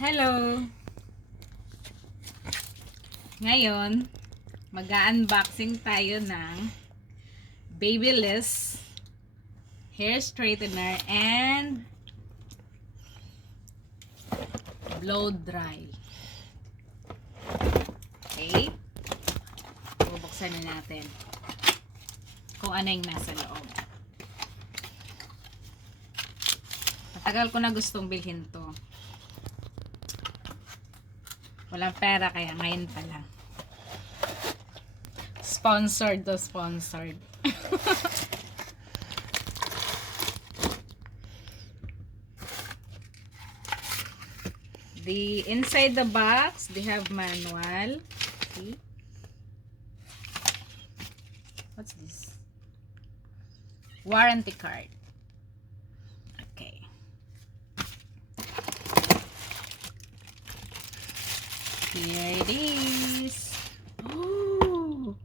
Hello! Ngayon, mag-unboxing tayo ng Babyliss hair straightener and blow dry. Okay? Bubuksan na natin kung ano yung nasa loob. Matagal ko na gustong bilhin to. Walang pera kaya ngayon pa lang. Sponsored to sponsored. The inside the box, they have manual. See? What's this? Warranty card. Okay. Here it is. Oh,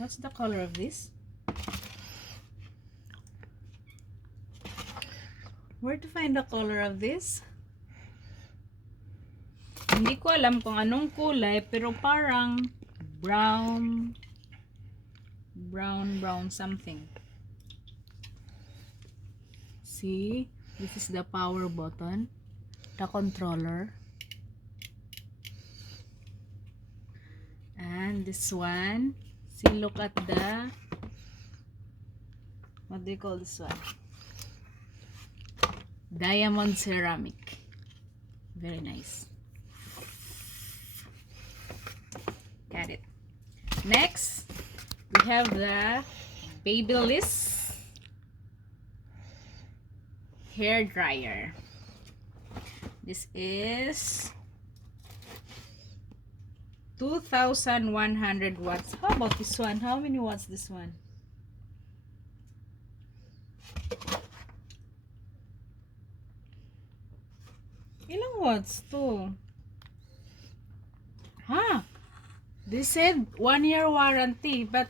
what's the color of this? Where to find the color of this? Hindi ko alam kung anong kulay, pero parang brown something. See, this is the power button, the controller. And this one, see, look at the, what do you call this one? Diamond ceramic. Very nice. Got it. Next, we have the Babyliss Hairdryer. This is 2,100 watts. How about this one? How many watts this one? Ilang watts to? Huh? They said 1 year warranty, but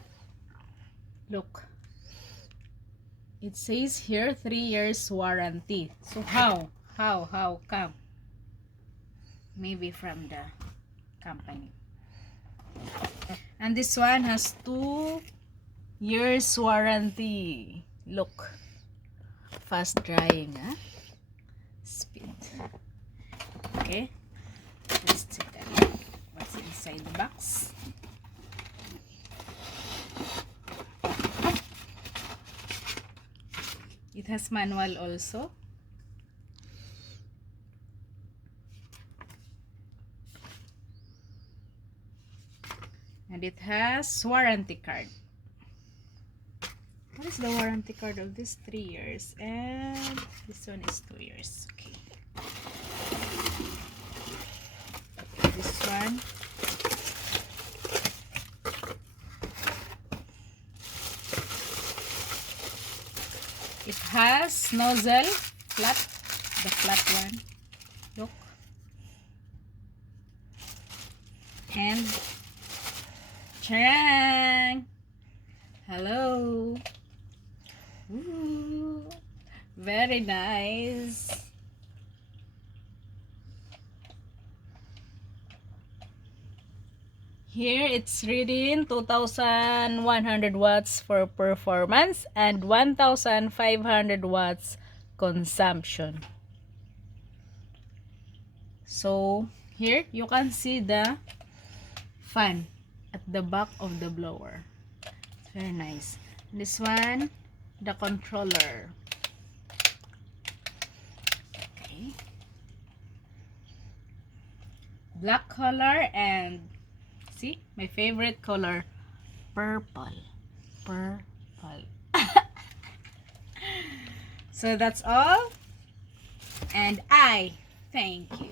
look. It says here 3 years warranty. So how come? Maybe from the company. And this one has 2 years warranty. Look, fast drying, huh? Speed. Okay, let's check that. What's inside the box? It has manual also. And it has warranty card. What is the warranty card of this? 3 years. And this one is 2 years. Okay. This one. It has nozzle, flat, the flat one. Look. And charang! Hello! Ooh, very nice! Here it's reading 2,100 watts for performance and 1,500 watts consumption. So here you can see the fan at the back of the blower. It's very nice. This one, the controller. Okay. Black color and see, my favorite color, purple. So that's all, and I thank you.